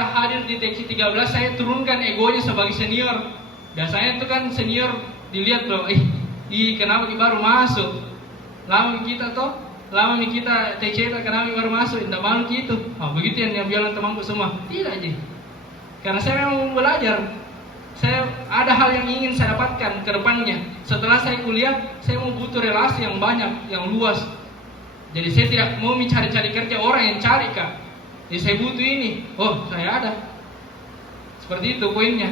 saya hadir di TC13, saya turunkan egonya sebagai senior. Biasanya itu kan senior dilihat loh, kenapa baru masuk? Lama kita TC kenapa baru masuk? Tidak malu gitu. Begitu yang bilang temanku semua. Tidak aja. Karena saya memang mau belajar. Saya ada hal yang ingin saya dapatkan ke depannya. Setelah saya kuliah, saya mau butuh relasi yang banyak, yang luas. Jadi saya tidak mau mencari-cari kerja orang yang cari, Kak. Jadi saya butuh ini. Saya ada. Seperti itu poinnya.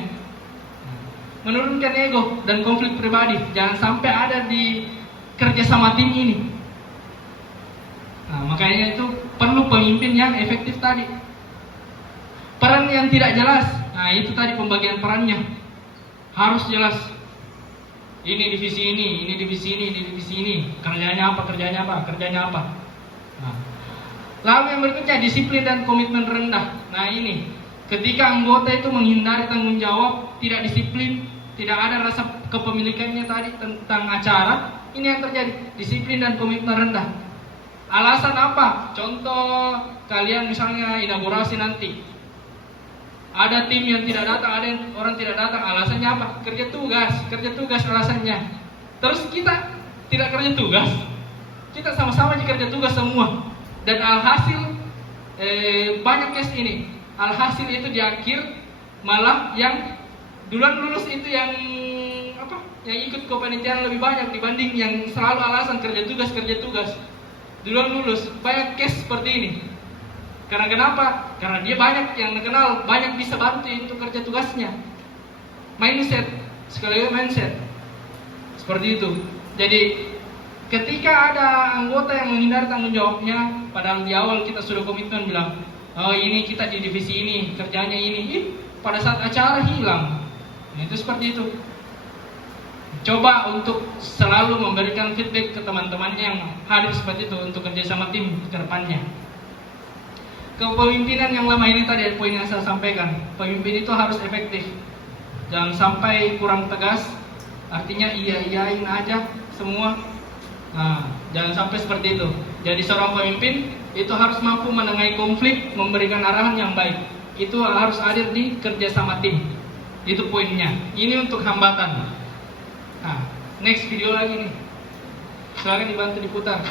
Menurunkan ego dan konflik pribadi. Jangan sampai ada di kerja sama tim ini. Makanya itu perlu pemimpin yang efektif tadi. Peran yang tidak jelas. Itu tadi pembagian perannya. Harus jelas. Ini divisi ini, ini divisi ini, ini divisi ini. Kerjanya apa. Lalu yang berikutnya, disiplin dan komitmen rendah. Ini, ketika anggota itu menghindari tanggung jawab, tidak disiplin, tidak ada rasa kepemilikannya tadi tentang acara, ini yang terjadi, disiplin dan komitmen rendah. Alasan apa? Contoh, kalian misalnya inaugurasi nanti, ada tim yang tidak datang, ada yang orang tidak datang, alasannya apa? Kerja tugas alasannya. Terus kita tidak kerja tugas, kita sama-sama kerja tugas semua. Dan alhasil banyak case ini. Alhasil itu di akhir malah yang duluan lulus itu yang ikut kepanitiaan lebih banyak dibanding yang selalu alasan kerja tugas. Duluan lulus. Banyak case seperti ini. Karena kenapa? Karena dia banyak yang kenal, banyak bisa bantu untuk kerja tugasnya. Mindset, sekali lagi mindset. Seperti itu. Jadi ketika ada anggota yang menghindari tanggung jawabnya, padahal di awal kita sudah komitmen bilang, ini kita di divisi ini, kerjanya ini, pada saat acara hilang. Itu seperti itu. Coba untuk selalu memberikan feedback ke teman-teman yang hadir seperti itu untuk kerja sama tim ke depannya. Kepemimpinan yang lama ini tadi poin yang saya sampaikan, pemimpin itu harus efektif. Jangan sampai kurang tegas, artinya iyain aja semua. Jangan sampai seperti itu. Jadi seorang pemimpin itu harus mampu menengahi konflik, memberikan arahan yang baik. Itu harus hadir di kerja sama tim. Itu poinnya. Ini untuk hambatan. Next video lagi nih. Silakan dibantu diputar.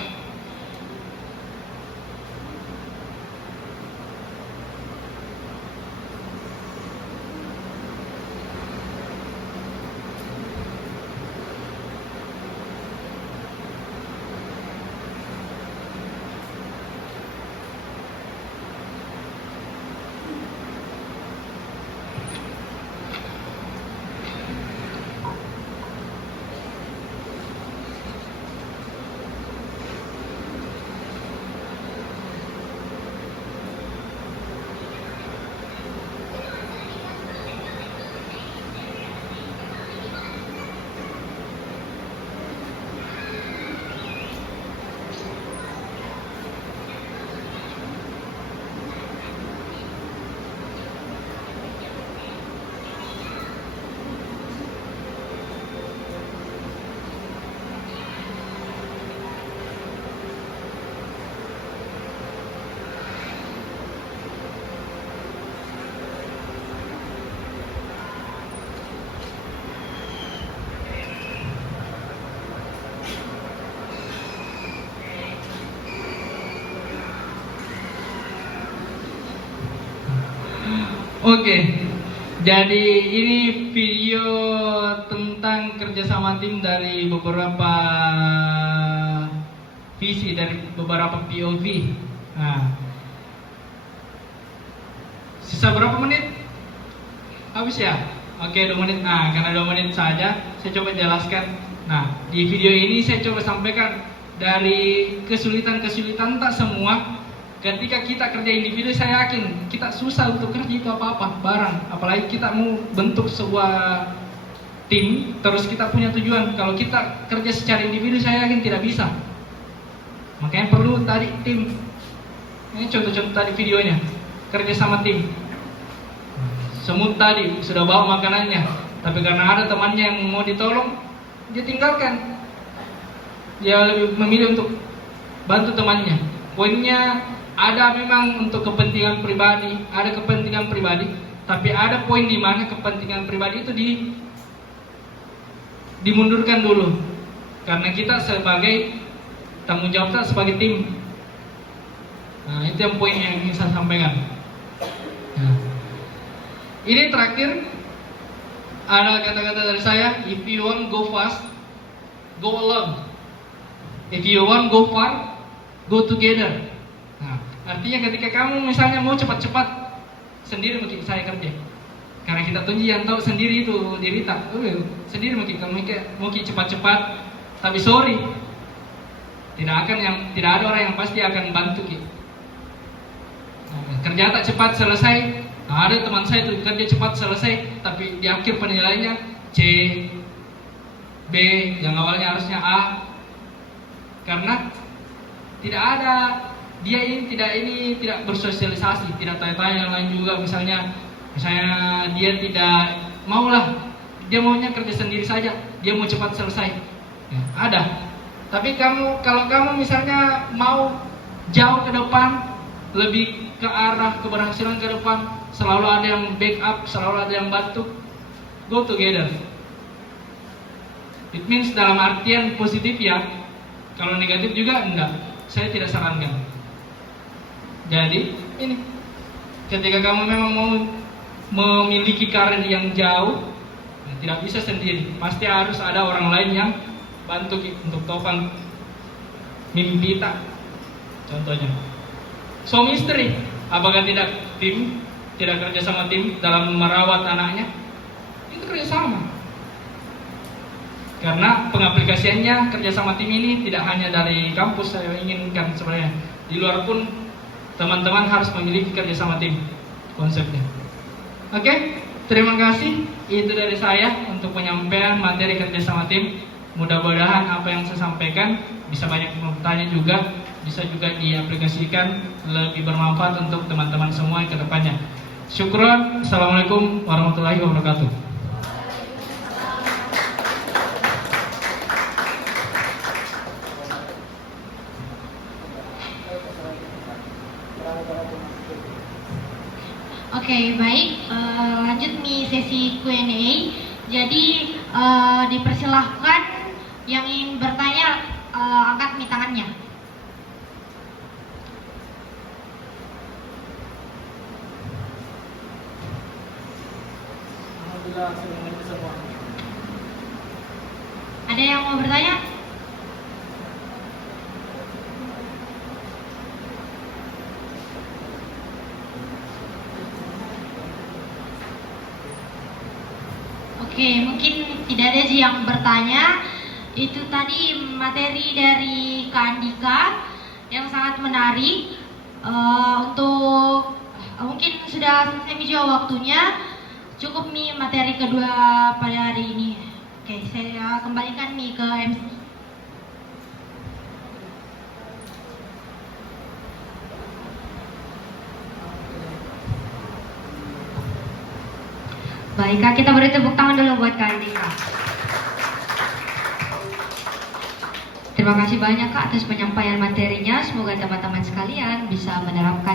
Oke, jadi ini video tentang kerjasama tim dari beberapa visi, dari beberapa POV. Sisa berapa menit? Habis ya? Oke, 2 menit. Karena 2 menit saja, saya coba jelaskan. Di video ini saya coba sampaikan dari kesulitan-kesulitan tak semua. Ketika kita kerja individu, saya yakin kita susah untuk kerja itu apa-apa bareng. Apalagi kita mau bentuk sebuah tim, terus kita punya tujuan. Kalau kita kerja secara individu, saya yakin tidak bisa. Makanya perlu tadi tim. Ini contoh-contoh tadi videonya, kerja sama tim. Semut tadi sudah bawa makanannya, tapi karena ada temannya yang mau ditolong, dia tinggalkan. Dia lebih memilih untuk bantu temannya. Poinnya ada memang untuk kepentingan pribadi, tapi ada poin di mana kepentingan pribadi itu dimundurkan dulu, karena kita sebagai tanggung jawab kita sebagai tim. Nah, itu yang poin yang ingin saya sampaikan. Nah, ini terakhir ada kata-kata dari saya. If you want go fast, go alone. If you want go far, go together. Nah, artinya ketika kamu misalnya mau cepat-cepat, sendiri mungkin saya kerja. Karena kita tunjuk yang tahu sendiri itu diri tak. Sendiri mungkin kamu mau cepat-cepat, tapi sorry, tidak ada orang yang pasti akan bantu kita. Nah, kerja tak cepat selesai. Nah, ada teman saya itu kerja cepat selesai, tapi di akhir penilaiannya C, B, yang awalnya harusnya A. Karena tidak ada, dia ini tidak bersosialisasi, tidak tanya-tanya yang lain juga. Misalnya dia tidak maulah, dia maunya kerja sendiri saja, dia mau cepat selesai. Ya, ada. Tapi kalau kamu misalnya mau jauh ke depan, lebih ke arah keberhasilan ke depan, selalu ada yang backup, selalu ada yang bantu, go together. It means dalam artian positif ya. Kalau negatif juga enggak, saya tidak sarankan. Jadi ini, ketika kamu memang mau memiliki karir yang jauh, tidak bisa sendiri, pasti harus ada orang lain yang bantu untuk topang mimpi kita. Contohnya suami istri, apakah tidak kerja sama tim dalam merawat anaknya? Itu kerja sama. Karena pengaplikasiannya kerja sama tim ini tidak hanya dari kampus saya inginkan sebenarnya. Di luar pun teman-teman harus memiliki kerja sama tim konsepnya. Oke, terima kasih. Itu dari saya untuk penyampaian materi kerja sama tim. Mudah-mudahan apa yang saya sampaikan bisa banyak bertanya juga, bisa juga diaplikasikan lebih bermanfaat untuk teman-teman semua ke depannya. Syukron. Assalamualaikum warahmatullahi wabarakatuh. Oke, baik. Lanjut nih sesi Q&A. Jadi dipersilahkan yang ingin bertanya angkat nih tangannya. Ada yang mau bertanya? Oke, mungkin tidak ada sih yang bertanya. Itu tadi materi dari Kak Andika yang sangat menarik. Untuk mungkin sudah selesai juga waktunya. Cukup nih materi kedua pada hari ini. Oke, saya kembalikan nih ke MC. Baik Kak, kita beri tepuk tangan dulu buat Kak Andika. Terima kasih banyak Kak atas penyampaian materinya. Semoga teman-teman sekalian bisa menerapkan